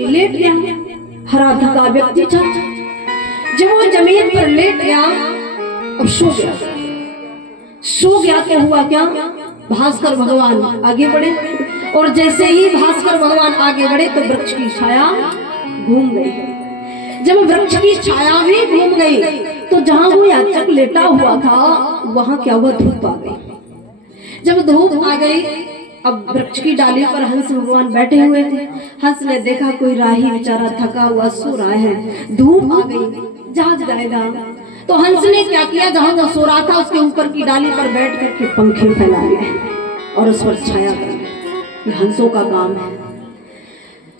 ही late गया। हरा थका व्यक्ति था। जब वो जमीन पर लेट गया अब सो गया तो हुआ क्या, भास्कर भगवान आगे बढ़े और जैसे ही भास्कर भगवान आगे बढ़े तो वृक्ष की छाया घूम गई। जब वृक्ष की छाया भी घूम गई तो जहां वो याचक लेटा हुआ था वहां क्या हुआ, धूप आ गई। जब धूप आ गई अब वृक्ष की डाली पर हंस भगवान बैठे हुए थे। हंस ने देखा कोई राही बेचारा थका हुआ सो रहा है, धूप आ गई जाग जाएगा। तो हंस ने क्या किया, जहां वो सो रहा था उसके ऊपर की डाली पर बैठ करके पंखे फैलाए और उस पर छाया कर। ये हंसों का काम है,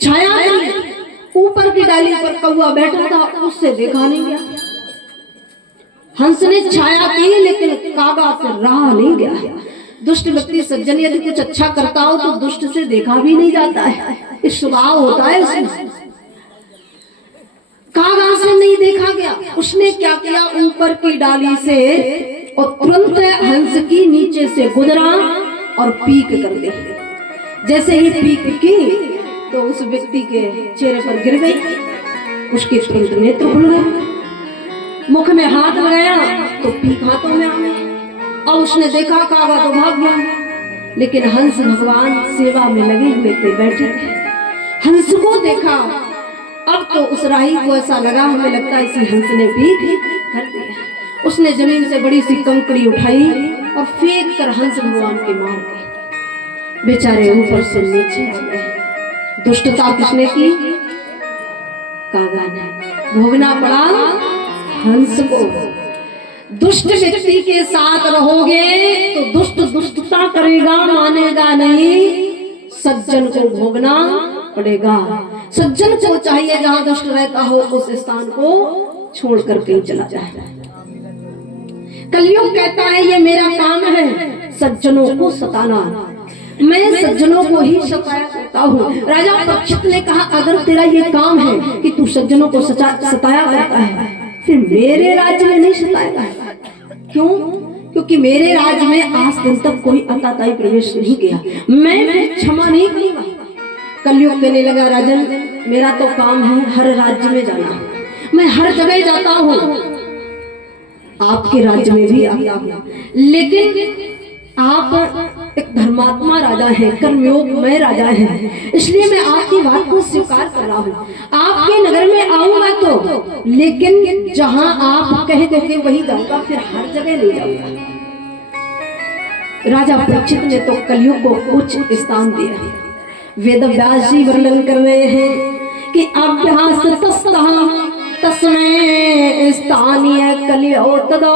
छाया कर। ऊपर की डाली पर कौवा बैठा था उससे देखा नहीं गया। हंस ने छाया की लेकिन कागा से रहा नहीं गया। दुष्ट व्यक्ति सज्जन यदि कुछ अच्छा करता हो तो दुष्ट से देखा भी नहीं जाता है, इस स्वभाव होता है उसमें। कागा से नहीं देखा गया। उसने क्या किया, ऊपर की डाली से और तुरंत हंस की नीचे से गुजरा और पीक कर दे। जैसे ही पीक की तो उस व्यक्ति के चेहरे पर गिर गई, उसके तुरंत नेत्र खुल गए। मुख में हाथ लगाया तो पीक हाथों में आ गई। और उसने देखा कागा तो भाग गया, लेकिन हंस भगवान सेवा में लगे हुए थे, बैठे थे। हंस को देखा, अब तो उस राही को ऐसा लगा हमें लगता है इसी हंस ने पीक कर दिया। उसने जमीन से बड़ी सी कंकड़ी उठाई और फेंक कर हंस भगवान के मार दी। बेचारे ऊपर से नीचे आ गए। दुष्टता किसने की, कागा ने। भोगना पड़ा हंस को। दुष्ट व्यक्ति के साथ रहोगे तो दुष्ट दुष्टता करेगा, मानेगा नहीं। सज्जन को भोगना पड़ेगा। सज्जन को चाहिए जहां दुष्ट रहता हो उस स्थान को छोड़ कर कहीं चला जाए। कलयुग कहता है ये मेरा काम है सज्जनों को सताना, मैं सज्जनों को ही सताया करता हूँ। राजा परीक्षित ने कहा अगर तेरा ये काम है कि तू सज्जनों को सताया करता है फिर मेरे राज्य में नहीं सताएगा। क्यों? क्योंकि मेरे राज्य में आज दिन तक कोई अताताई प्रवेश नहीं किया, मैं क्षमा नहीं करूंगा। कलयुग कहने लगा राजन मेरा तो काम है हर राज्य में जाना, मैं हर जगह जाता हूँ, आपके राज्य में भी आता हूँ, लेकिन आप एक धर्मात्मा राजा है, कर्मयोगमय राजा है, इसलिए मैं आपकी बात को स्वीकार कर रहा हूँ। आपके नगर में आऊंगा तो, लेकिन जहां आप कह दोगे वही जाऊंगा, फिर हर जगह नहीं जाऊंगा। राजा परीक्षित ने तो कलयुग को उच्च स्थान दिया। वेद व्यास जी वर्णन कर रहे हैं कि अभ्यास तस्मै स्थानीय कलयोतदो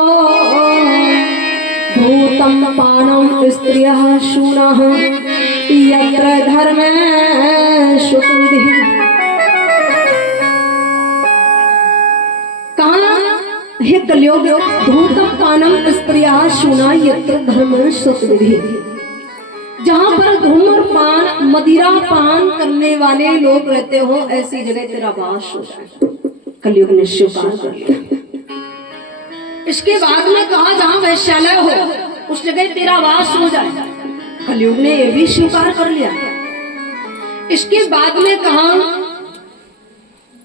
भूतम पानम स्त्रियः शूनः यत्र धर्मे सुकृतिः। कहाँ हे कलयुग भूतम पानम स्त्रियः शूनः यत्र धर्मे सुकृतिः। जहाँ पर धूम्रपान मदिरा पान करने वाले लोग रहते हो ऐसी जगह तेरा वास हो जाए। कलयुग ने स्वीकार कर लिया। इसके बाद में कहा जहां वैश्यालय हो उस जगह तेरा वास हो जाए, कलयुग ने यह भी स्वीकार कर लिया। इसके बाद में कहा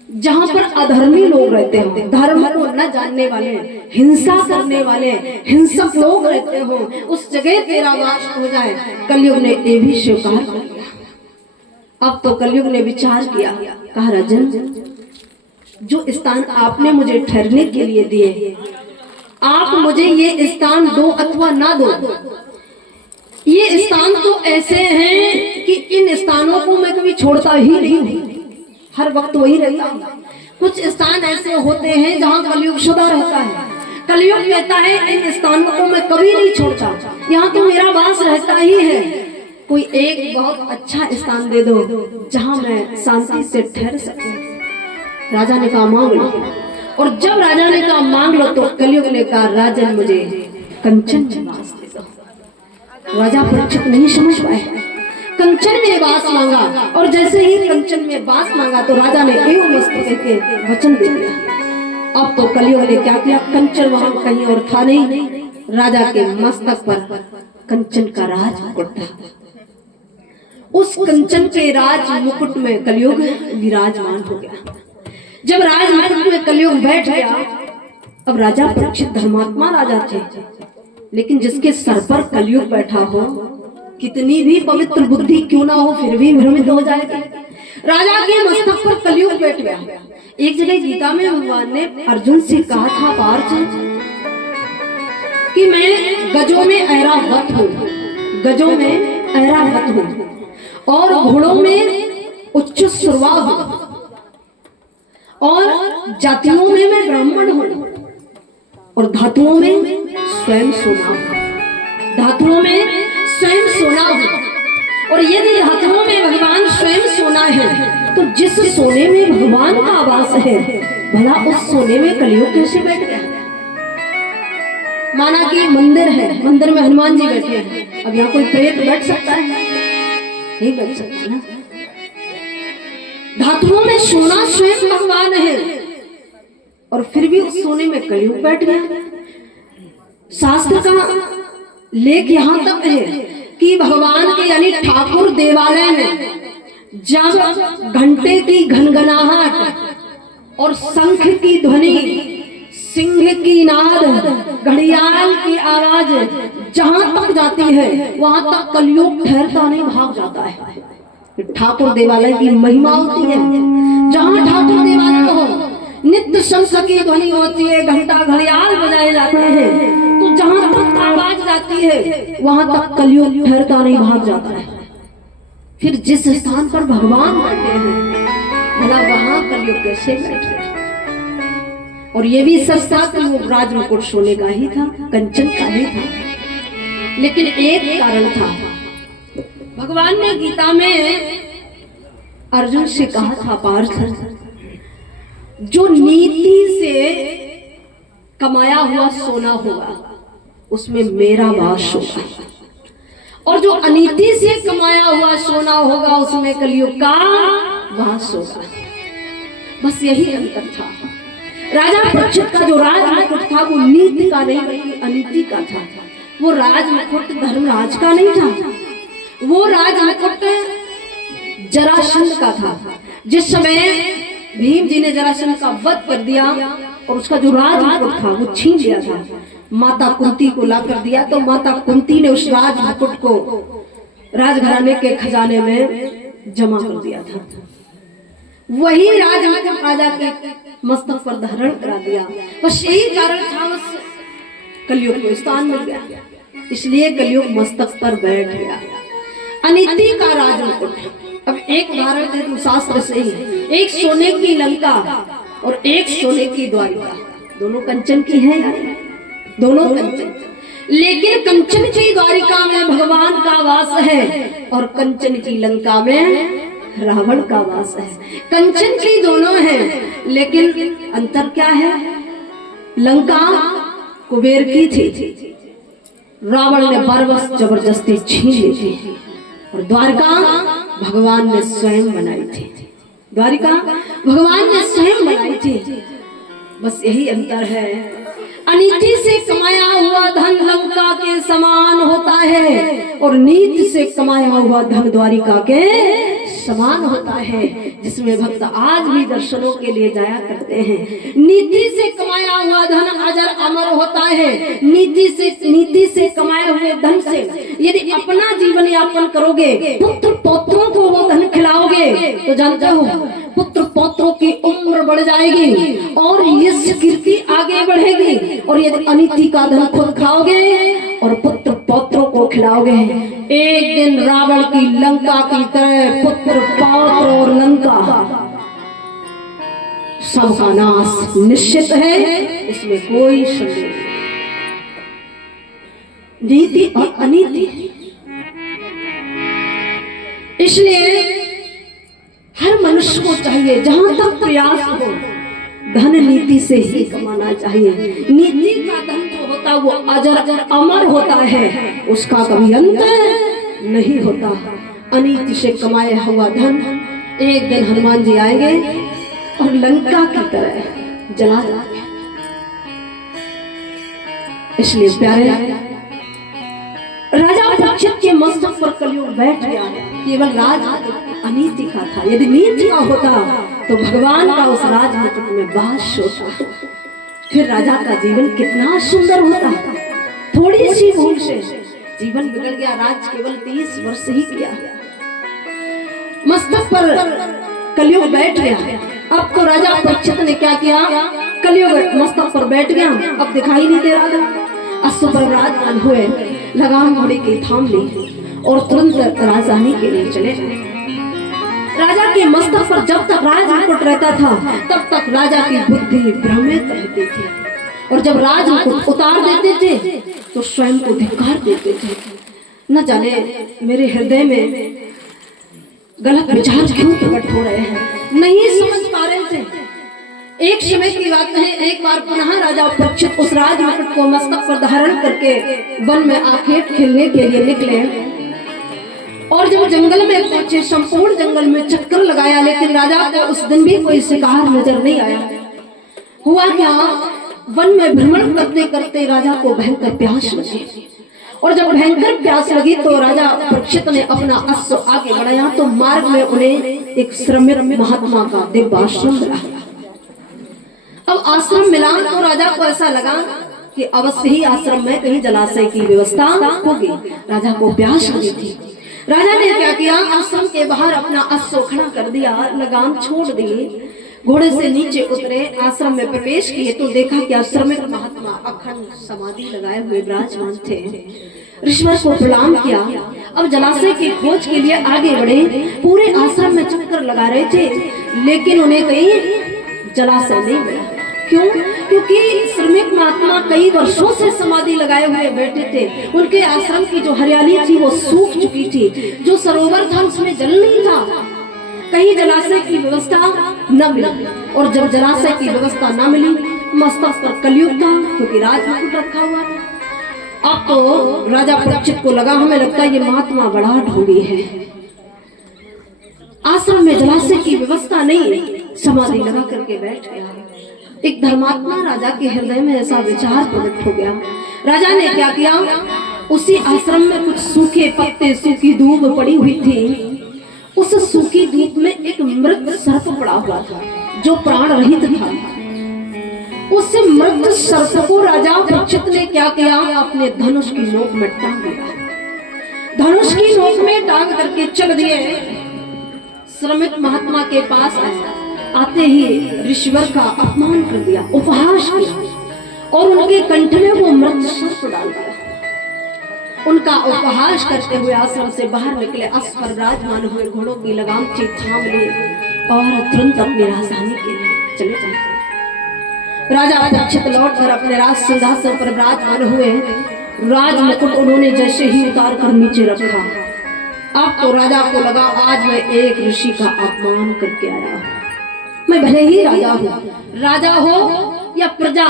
जहां पर अधर्मी लोग रहते हो, धर्म को न जानने वाले, हिंसा करने वाले, हिंसक लोग रहते हो, उस जगह तेरा वास हो जाए, कलयुग ने ये भी स्वीकार कर लिया। अब तो कलयुग ने विचार किया, कहा राजन जो स्थान आपने मुझे ठहरने के लिए दिए, आप मुझे ये स्थान दो अथवा ना दो, ये स्थान तो ऐसे हैं कि इन स्थानों को मैं कभी छोड़ता ही नहीं, हर वक्त वही रहता हूं। कुछ स्थान ऐसे होते हैं जहां कलयुग सदा रहता है। कलयुग कहता है इन स्थानों को मैं कभी नहीं छोड़ता, यहाँ तो मेरा वास रहता ही है। कोई एक बहुत अच्छा स्थान दे दो जहां मैं शांति से ठहर सकूं। राजा ने कहा मांग लो, और जब राजा ने कहा मांग लो तो कलयुग ने कहा राजन मुझे कंचन में वास दे दो। राजा परीक्षित नहीं समझ पाए, कंचन में वास मांगा, और जैसे ही कंचन में वास मांगा तो राजा ने एवं मस्तक के वचन दे दिया। अब तो कलयुग ने क्या किया, कंचन वहां कहीं और था नहीं, राजा के मस्तक पर कंचन का राज मुकुट था। उस कंचन के राज मुकुट में कलयुग विराजमान हो गया। जब राज मुकुट में कलयुग बैठ गया, अब राजा परीक्षित धर्मात्मा राजा थे, लेकिन जिसके सर पर कलयुग बैठा हो, कितनी भी पवित्र बुद्धि क्यों ना हो, फिर भी भ्रमित हो जाएगी। राजा के मस्तक पर कलयुग बैठ गया। एक जगह गीता में भगवान ने अर्जुन से कहा था, पार्थ, कि मैं गजों में ऐरावत हूँ, गजों में ऐरावत हूँ, और घोड़ों में उच्च सुरवा हूँ, और जातियों में मैं ब्राह्मण हूँ, और धातुओं में स्वयं सोना हूँ, धातुओं में स्वयं सोना हूँ। और यदि धातुओं में भगवान स्वयं सोना है, तो जिस सोने में भगवान का वास है, भला उस सोने में कलयुग कैसे बैठ गया? माना कि मंदिर है, मंदिर में हनुमान जी बैठे हैं, अब यहाँ कोई प्रेत बैठ सकता है? नहीं बैठ सकता ना। धातुओं में सोना स्वयं भगवान है, और फिर भी उस सोने में कलयुग बैठ गया। शास्त्र का लेख यहाँ तक है कि भगवान के यानी ठाकुर देवालय में जब घंटे की घनघनाहट और शंख की ध्वनि, सिंह की नाद, घड़ियाल की आवाज जहां तक जाती है, वहां तक कलयुग ठहरता नहीं, भाग जाता है। ठाकुर देवालय की महिमा होती है। जहां ठाकुर देवालय हो, नित्य शंख की ध्वनि होती है, घंटा घड़ियाल बजाए जाते हैं, तो जहां तक आवाज जाती है, वहां तक कलयुग ठहरता नहीं, भाग जाता है। फिर जिस स्थान पर भगवान बैठे हैं, भला वहां कलयुग कैसे बैठे? और ये भी सच था कि वो राज मुकुट सोने का ही था, कंचन का ही था, लेकिन एक कारण था। भगवान ने गीता में अर्जुन से कहा था, पार्थ, जो नीति से कमाया हुआ सोना होगा, उसमें मेरा वास होगा, और जो अनीति से कमाया हुआ सोना होगा, उसमें कलयुग का वास होगा। बस यही अंतर था। राजा परीक्षित का जो राज मुकुट था, वो नीति का नहीं बल्कि अनीति का था। वो राज मुकुट धर्मराज का नहीं था, वो राज मुकुट जरासंध का था। जिस समय भीम जी ने जरासंध का वध कर दिया और उसका जो राज मुकुट था वो छीन लिया था, माता कुंती को ला कर दिया, तो माता कुंती ने उस राज मुकुट को राजघराने के खजाने में जमा कर दिया था। वही राज मुकुट राजा के मस्तक पर धारण करा दिया। बस यही कारण था, उस कलयुग को स्थान मिल गया, इसलिए कलयुग मस्तक पर बैठ गया। अनीति का राज मुकुट। अब एक उदाहरण दे दूं शास्त्र से ही, एक सोने की लंका और एक सोने की द्वारिका, दोनों कंचन की है, दोनों कंचन, लेकिन कंचन की द्वारिका में भगवान का वास है और कंचन की लंका में रावण का वास है। कंचन की दोनों हैं, लेकिन अंतर क्या है? लंका कुबेर की थी, रावण ने बरबस जबरदस्ती छीन ली थी, और द्वारका भगवान ने स्वयं बनाई थी। द्वारिका भगवान ने स्वयं बनाई थी। बस यही अंतर है। अनीति से कमाया हुआ धन लंका के समान होता है, और नीति से कमाया हुआ धन द्वारिका के समान होता है, जिसमें भक्त आज भी दर्शनों के लिए जाया करते हैं। नीति से कमाया हुआ धन अजर अमर होता है। नीति से कमाए हुए धन से यदि अपना जीवन यापन करोगे, पुत्र पौत्रों को वो धन खिलाओगे, तो जानते हो पुत्र पौत्रों की उम्र बढ़ जाएगी और यश कीर्ति आगे बढ़ेगी। और यदि अनीति का धन खुद खाओगे और पुत्र पौत्रों को खिलाओगे, एक दिन रावण की लंका की तरह पुत्र पौत्र और लंका सबका नाश निश्चित है, इसमें कोई संदेह नहीं। नीति और अनीति, इसलिए हर मनुष्य को चाहिए जहां तक प्रयास हो, धन नीति से ही कमाना चाहिए। नीति का धन जो होता है वो अजर अमर होता है, उसका कभी अंत नहीं होता। अनीति से कमाया हुआ धन एक दिन हनुमान जी आएंगे और लंका की तरह जला देंगे। इसलिए प्यारे राजा परीक्षित के मस्तक पर कलयुग बैठ गया। केवल राजमुकुट अनीति का था, यदि नीति का होता तो भगवान का उस राजमुकुट में वास होता, फिर राजा का जीवन कितना सुंदर होता। थोड़ी सी भूल से जीवन बिगड़ गया। राज केवल 30 वर्ष ही किया। मस्तक पर कलयुग बैठ गया। अब तो राजा परीक्षित ने क्या किया, कलयुग मस्तक पर बैठ गया, अब दिखाई नहीं दे रहा था। अश्व पर विराजमान हुए, लगाम घोड़े की थाम ली और तुरंत राजधानी के लिए चले। राजा के मस्तक पर जब तक राजमुकुट रहता था तब तक राजा की बुद्धि भ्रमित रहती थी, और जब राजमुकुट उतार देते थे तो स्वयं को धिक्कार देते थे। न जाने मेरे हृदय में गलत विचार क्यों प्रकट हो रहे हैं, नहीं समझ पा रहे थे। एक समय की बात है, एक बार पुनः राजा परीक्षित उस राजमुकुट को मस्तक पर धारण करके वन में आखेट खेलने के लिए निकले, और जब जंगल में पहुंचे, संपूर्ण जंगल में चक्कर लगाया, लेकिन राजा को उस दिन भी कोई शिकार नजर नहीं आया। हुआ क्या, वन में भ्रमण करते करते राजा को भयंकर प्यास लगी, और जब भयंकर प्यास लगी तो राजा परीक्षित ने अपना अश्व आगे बढ़ाया तो मार्ग में उन्हें एक श्रमिक महात्मा का दिव्य आश्रम मिला। अब आश्रम मिला तो राजा को ऐसा लगा कि अवश्य ही आश्रम में कहीं जलाशय की व्यवस्था होगी। राजा को प्यास लगी थी। राजा ने क्या किया, आश्रम के बाहर अपना अश्व खड़ा कर दिया, लगाम छोड़ दी, घोड़े से नीचे उतरे, आश्रम में प्रवेश किए तो देखा कि श्रमिक महात्मा अखंड समाधि लगाए हुए विराजमान थे। ऋषिवर को प्रणाम किया। अब जलाशय की खोज के लिए आगे बढ़े, पूरे आश्रम में चक्कर लगा रहे थे, लेकिन उन्हें कहीं जलाशय नहीं मिला। क्यों? क्योंकि श्रमिक महात्मा कई वर्षों से समाधि लगाए हुए बैठे थे। उनके आश्रम की जो हरियाली थी वो सूख चुकी थी, जो सरोवर था उसमें जल नहीं था, कहीं जलाशय की व्यवस्था न मिली। और जब जलाशय की व्यवस्था न मिली, मस्तक पर कलयुग था क्योंकि राजमुकुट रखा हुआ था। अब तो राजा परीक्षित को लगा, हमें लगता है ये महात्मा बड़ा ढोंगी है, आश्रम में जलाशय की व्यवस्था नहीं, समाधि लगा करके बैठ गया। एक धर्मात्मा राजा के हृदय में ऐसा विचार प्रकट हो गया। राजा ने क्या किया, उसी आश्रम में कुछ सूखे पत्ते, सूखी धूप पड़ी हुई थी। उस सूखी धूप में एक मृत सर्प पड़ा हुआ था जो प्राण रहित था। उस मृत सर्प को राजा परीक्षित ने क्या किया, अपने धनुष की नोक में टांग दिया। धनुष की नोक में टांग करके चल दिए। श्रमिक महात्मा के पास आया, आते ही ऋषिवर का अपमान कर दिया, उपहास किया, और उनके कंठ में वो मृत सर्प डाल दिया। उनका उपहास करते हुए आश्रम से बाहर निकले, अश्व पर विराजमान हुए, घोड़ों की लगाम थाम लिए और तुरंत अपनी राजधानी के लिए चले जाते। राजा परीक्षित लौट कर अपने राज सिंहासन पर विराजमान हुए। राजमुकुट उन्होंने जैसे ही उतार कर नीचे रखा, अब तो राजा को लगा आज मैं एक ऋषि का अपमान करके आया हूं। मैं भले ही राजा हो या प्रजा,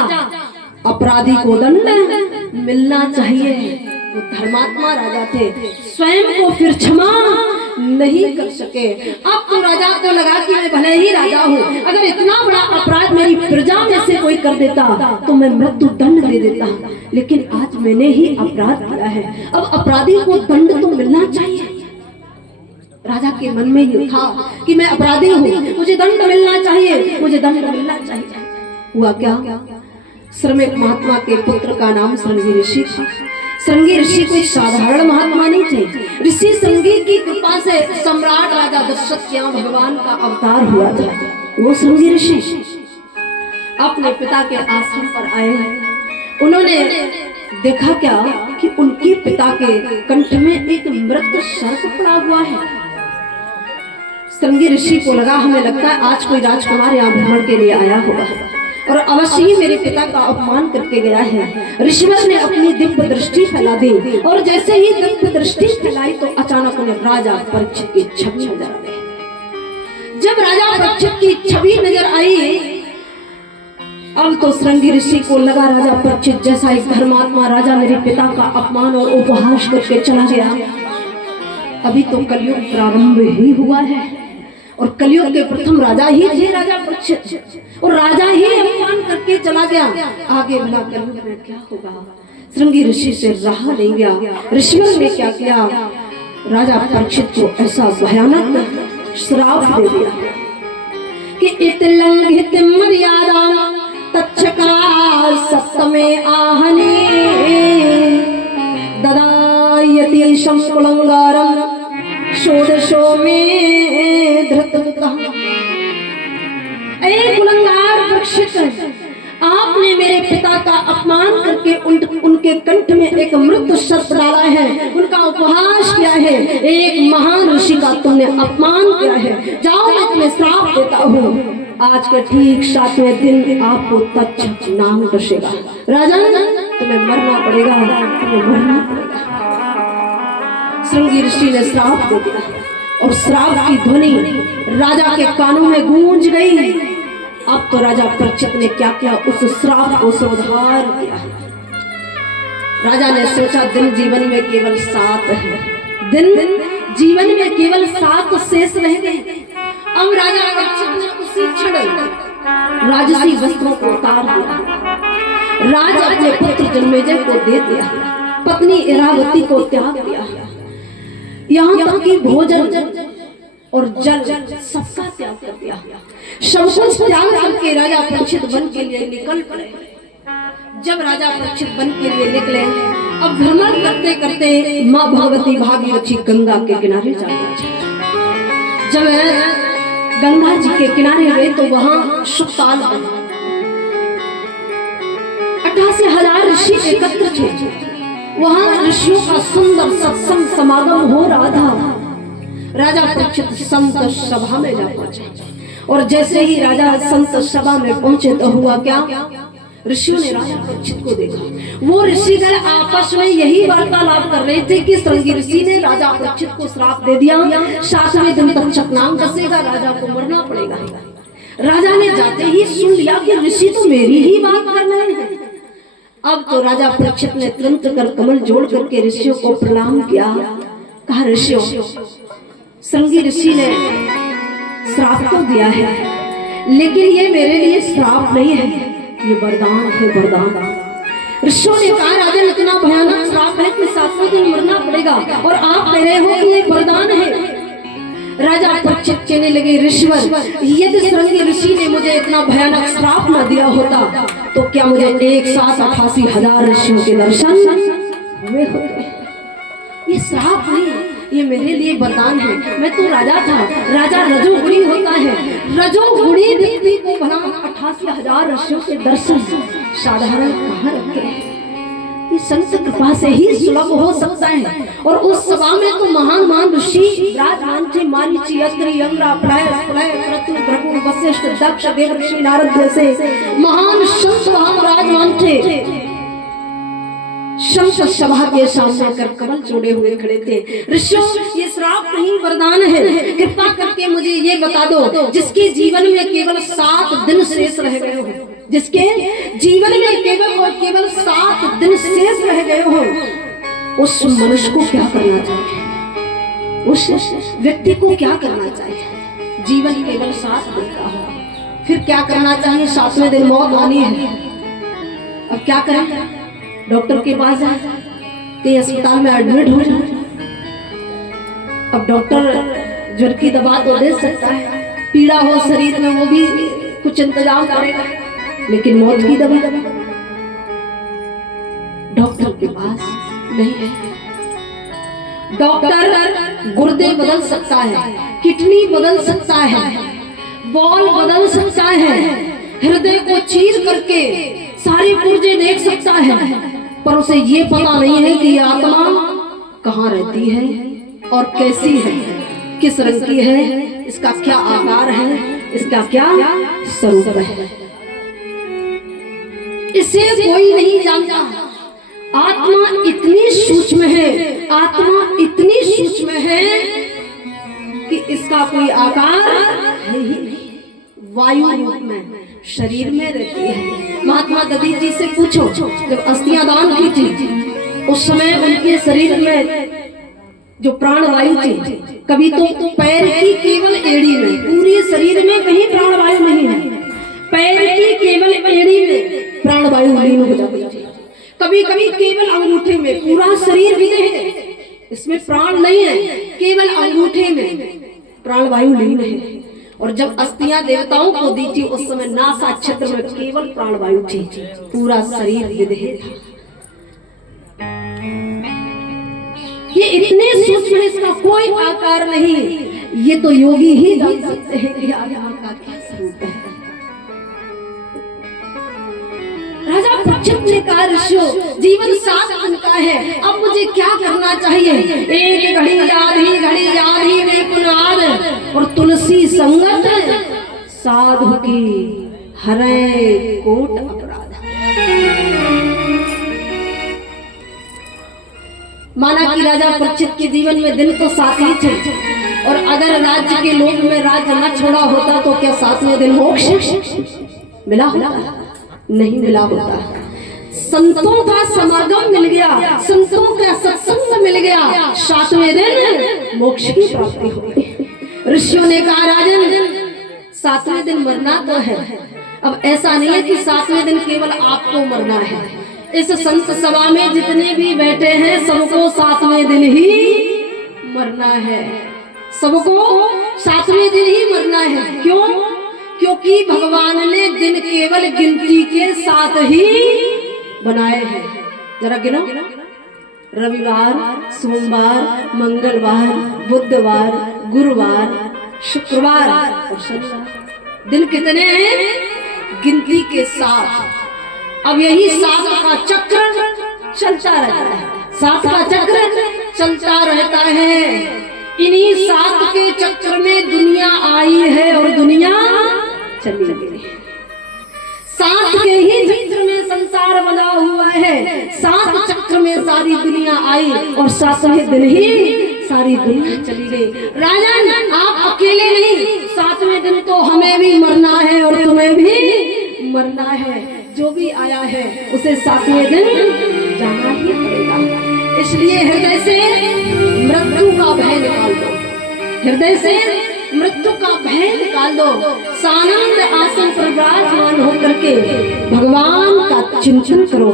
अपराधी को दंड मिलना चाहिए। वो धर्मात्मा राजा थे, स्वयं को फिर क्षमा नहीं कर सके। अब तो राजा को लगा कि मैं भले ही राजा हूँ, अगर इतना बड़ा अपराध मेरी प्रजा में से कोई कर देता तो मैं मृत्यु दंड दे देता, लेकिन आज मैंने ही अपराध किया है, अब अपराधी को दंड तो मिलना चाहिए। राजा के मन में ये था कि मैं अपराधी हूँ, मुझे दंड मिलना चाहिए, मुझे दंड मिलना चाहिए। हुआ क्या, श्रमिक महात्मा के पुत्र का नाम श्रृंगी ऋषि था। श्रृंगी ऋषि कोई साधारण महात्मा नहीं थे। ऋषि श्रृंगी की कृपा से सम्राट राजा दशरथ के यहाँ भगवान का अवतार हुआ था। वो श्रृंगी ऋषि अपने पिता के आश्रम पर आए हैं। उन्होंने देखा क्या कि उनके पिता के कंठ में एक मृत सर्प पड़ा हुआ है। श्रृंगी ऋषि को लगा, हमें लगता है आज कोई राजकुमार यहाँ भ्रमण के लिए आया होगा और अवश्य ही मेरे पिता का अपमान करके गया है। ऋषिवर ने अपनी दिव्य दृष्टि फैला दी, और जैसे ही दिव्य दृष्टि फैलाई तो अचानक उन्हें राजा परीक्षित की छवि नजर आई। जब राजा परीक्षित की छवि नजर आई, अब तो श्रृंगी ऋषि को लगा राजा परीक्षित जैसा एक धर्मात्मा राजा मेरे पिता का अपमान और उपहास करके चला गया। अभी तो कलयुग प्रारंभ ही हुआ है, और कलयुग के प्रथम राजा ही थे राजा परीक्षित, और राजा ही अपमान करके चला गया। आगे भला कलयुग में क्या होगा, श्रृंगी ऋषि से रहा नहीं गया। ऋषिवर ने क्या किया, राजा परीक्षित को ऐसा भयानक श्राप दे दिया कि इत लंघित मर्यादा तक्षका सप्तमे आहने ददायति शंकुलंगारम षोडशो में धृतवतः। ए कुलंगार परीक्षित, आपने मेरे पिता का अपमान करके उनके कंठ में एक मृत्यु शस्त्र डाला है, उनका उपहास किया है, एक महान ऋषि का तुमने अपमान किया है। जाओ मैं तुम्हें श्राप देता हूँ, आज के ठीक 7वें दिन आपको तक्षक नाम डसेगा। राजन, तुम्हें मरना पड़ेगा, तुम्हें मरना पड़ेगा। श्रृंगी ऋषि ने श्राप दे दिया और श्राप की ध्वनि राजा के कानों में गूंज गई। अब तो राजा परीक्षित ने क्या किया, उस श्राप को सुधार दिया। राजा ने सोचा दिन जीवन में केवल 7 है, दिन जीवन में केवल 7 शेष रह गए। अब राजा परीक्षित ने उसी क्षण राजसी वस्त्रों को उतार दिया। राजा अपने पुत्र जन्मेजय को दे दिया, पत्नी इरावती को त्याग दिया, यहाँ तक कि भोजन और जल सबका त्याग कर दिया। सब कुछ त्याग करके राजा परीक्षित वन के लिए निकल पड़े। जब राजा परीक्षित वन के लिए निकले, अब भ्रमण करते करते माँ भगवती भागीरथी गंगा के किनारे जा पहुंचे। जब गंगा जी के किनारे गए तो वहां सुखताल 88,000 ऋषि एकत्र थे। वहां ऋषियों का सुंदर सत्संग समागम हो रहा था। राजा परीक्षित संत सभा में जा पहुंचे और जैसे ही राजा संत सभा में पहुंचे तो हुआ क्या, ऋषियों ने राजा परीक्षित को देखा। वो ऋषिगण आपस में यही वार्तालाप कर रहे थे कि श्रृंगी ऋषि ने राजा परीक्षित को श्राप दे दिया, 7वें दिन तक्षक नाम डसेगा, राजा को मरना पड़ेगा। राजा ने जाते ही सुन लिया कि ऋषि तो मेरी ही बात कर रहे हैं। अब तो राजा परीक्षित ने तुरंत कर कमल जोड़ करके ऋषियों को प्रणाम किया। कहा, ऋषियों, श्रृंगी ऋषि ने श्राप तो दिया है, लेकिन ये मेरे लिए श्राप नहीं है, ये वरदान है, वरदान। ऋषियों ने कहा, राजन, इतना भयानक श्राप है कि 7वें दिन मरना पड़ेगा और आप कह रहे हो कि ये वरदान है। राजा परीक्षित कहने लगे, ऋषिवर, यदि श्रृंगी ऋषि ने मुझे इतना भयानक श्राप न दिया होता तो क्या मुझे एक साथ 88,000 ऋषियों के दर्शन हुए होते। ये श्राप नहीं, ये मेरे लिए वरदान है। मैं तो राजा था, राजा रजोगुणी होता है, रजोगुणी व्यक्ति को भला 88,000 ऋषियों के दर्शन साधारण कहाँ रखे हैं। ये संत कृपा से ही सुलभ हो सकता है। और उस सभा में तो महान महान ऋषि विराजमान थे, मारीची, अत्रि, अंगरा, प्रलय, क्रतु, भृगु, वशिष्ठ, दक्ष, देवर्षि, नारद जैसे महान संत वहां विराजमान थे। संत सभा के सामने कर कमल जोड़े हुए खड़े थे। ऋषियों, ये श्राप नहीं वरदान है, कृपा करके मुझे ये बता दो, जिसके जीवन में केवल 7 दिन शेष रह गए हो, जिसके जीवन में केवल 7 दिन शेष रह गए हो, उस मनुष्य को क्या करना चाहिए, उस व्यक्ति को क्या करना चाहिए। जीवन केवल 7 दिन का हो, फिर क्या करना चाहिए। 7वें दिन मौत आनी है, अब क्या करें। डॉक्टर के पास जाए, कहीं अस्पताल में एडमिट हो जाए। अब डॉक्टर ज्वर की दवा तो दे सकता है, पीड़ा हो शरीर में वो भी कुछ इंतजाम करेगा, लेकिन मौत की दवा डॉक्टर के पास नहीं है। डॉक्टर गुर्दे बदल सकता है, किडनी बदल सकता है, बॉल बदल सकता है, हृदय को चीर करके सारी पुर्जे देख सकता है, पर उसे ये पता नहीं है कि ये आत्मा कहाँ रहती है और कैसी है, किस रंग की है, इसका क्या आकार है, इसका क्या स्वरूप है, इसे कोई नहीं जानता। आत्मा इतनी सूक्ष्म है, आत्मा इतनी सूक्ष्म है कि इसका कोई आकार नहीं, वायु रूप में शरीर में रहती है। महात्मा दधी जी से पूछो, जब अस्थियां दान की थी उस समय उनके शरीर में जो प्राण वायु थी, कभी तो पैर की केवल एड़ी में, पूरे शरीर में कहीं प्राण वायु नहीं है, पैर की केवल एड़ी में प्राण वायु लीन हो जाती थी। कभी कभी केवल अंगूठे में, पूरा शरीर विदेह है, इसमें प्राण नहीं है, केवल अंगूठे में प्राणवायु लीन है। और जब अस्थियां देवताओं को दी थी उस समय नासा क्षेत्र में केवल प्राणवायु थी, पूरा शरीर विदेह था। ये इतने सूक्ष्म है, इसका कोई आकार नहीं। ये तो योगी ही जान सकते हैं कि आत्मा का क्या स्वरूप है। राजा परीक्षित ने कहा, ऋषियों, जीवन 7 दिन का है, अब मुझे क्या करना चाहिए? एक घड़ी याद ही में पुनाद, और तुलसी संगत साधु की हरै कोट अपराध। माना कि राजा परीक्षित के जीवन में दिन तो 7 ही थे, और अगर राज्य के लोग में राज्य न छोड़ा होता तो क्या 7वें दिन मोक्ष मिला होता? नहीं मिला होता। संतों का समागम मिल गया, संतों का सत्संग मिल गया, 7वें दिन मोक्ष की प्राप्ति होगी। ऋषियों ने कहा, राजन 7वें दिन मरना तो है, अब ऐसा नहीं है कि 7वें दिन केवल आपको मरना है। इस संत सभा में जितने भी बैठे हैं सबको 7वें दिन ही मरना है, सबको 7वें दिन ही मरना है। क्यों? क्योंकि भगवान ने दिन केवल गिनती के 7 ही बनाए हैं। जरा गिनो, रविवार, सोमवार, मंगलवार, बुधवार, गुरुवार, शुक्रवार और शनिवार। दिन कितने हैं? गिनती के 7। अब यही 7 का चक्र चलता रहता है, 7 का चक्र चलता रहता है। इन्हीं 7 के चक्र में दुनिया आई है और दुनिया चली गई। 7 के ही चक्र में संसार बना हुआ है, 7 चक्र में सारी दुनिया आई और 7वें दिन ही सारी दुनिया चली गई। राजन, आप अकेले नहीं, 7वें दिन तो हमें भी मरना है और तुम्हें भी मरना है। जो भी आया है उसे 7वें दिन जाना ही पड़ेगा। इसलिए हृदय से मृत्यु का भय निकाल दो, हृदय से मृत्यु का भय निकाल दो। सानंद आसन पर विराजमान होकर के भगवान का चिंतन करो,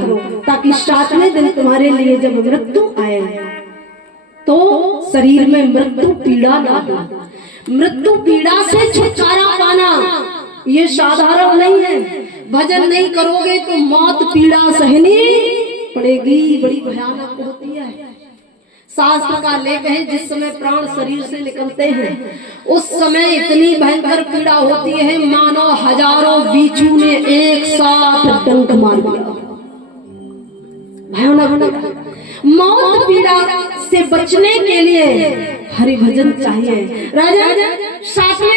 ताकि 7वें दिन तुम्हारे लिए जब मृत्यु आए तो शरीर में मृत्यु पीड़ा ना हो। मृत्यु पीड़ा से छुटकारा पाना ये साधारण नहीं है। भजन नहीं करोगे तो मौत पीड़ा सहनी पड़ेगी, बड़ी भयानक होती है। शास्त्र का लेख है, जिस समय प्राण शरीर से निकलते हैं उस समय इतनी भयंकर पीड़ा होती है मानो हजारों बिच्छू ने एक साथ डंक मार दिया। भयानक मौत पीड़ा से बचने के लिए हरि भजन चाहिए। राजा 7वें